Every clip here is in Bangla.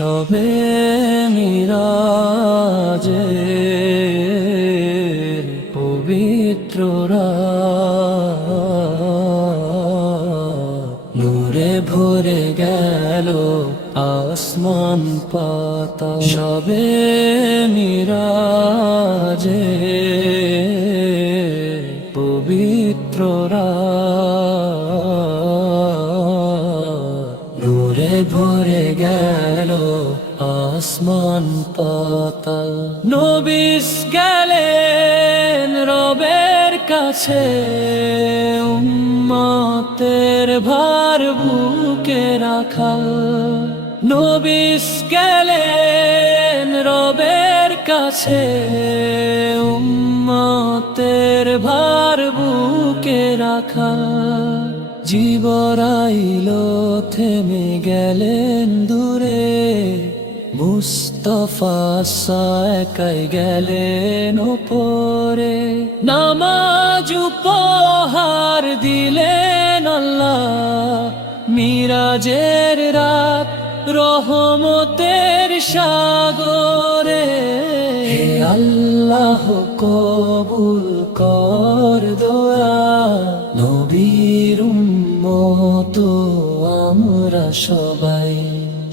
শবে মিরাজের পবিত্র রাত, নূরে ভরে গেল আসমান পাতাল। শবে মিরাজের পবিত্র রাত, নূরে ভরে গেল আসমান পাতাল। নবী গেলেন রবের কাছে, উম্মতের ভার বুকে রাখাল। নবী গেলেন রবের কাছে, উম্মতের ভার বুকে রাখাল। জিবরাইল থেমে গেলেন দূরে, মুস্তাফা একাই গেলেন ওপরে। নামাজ উপহার দিলেন আল্লাহ, মিরাজের রাত রহমতের সাগরে। হে আল্লাহ কবুল কর দোয়া, নবীর উম্মত আমরা সবাই।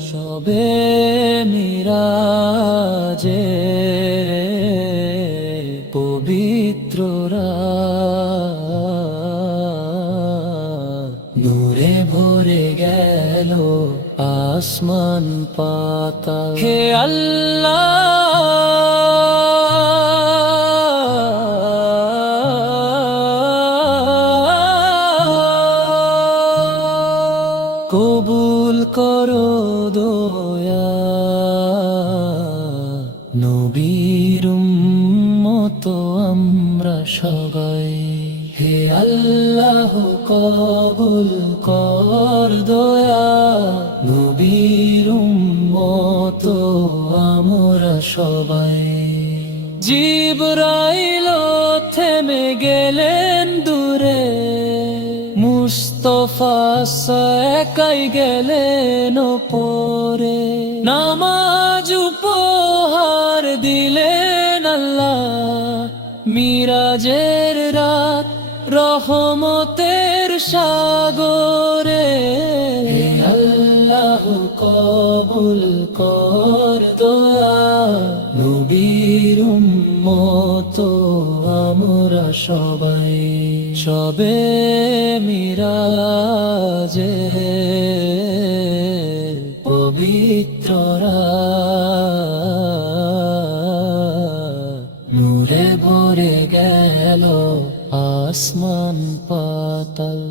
শবে মিরাজে পবিত্র রাত, নূরে ভরে গেল আসমান পাতাল। হে আল্লাহ কবুল করো দয়া, নবীর উম্মত আমরা সবাই। হে আল্লাহ কবুল কর দয়া, নবীর উম্মত আমরা সবাই। জিবরাইল থেমে গেলেন দূরে, মুস্তাফা একাই গেলেন ওপরে। নামাজ উপহার দিলেন আল্লাহ, মিরাজের রাত রহমতের সাগরে। হে আল্লাহ কবুল কর দোয়া, নবীর উম্মত আমরা সবাই। শবে মিরাজে পবিত্র রাত, নূরে ভরে গেল আসমান পাতাল।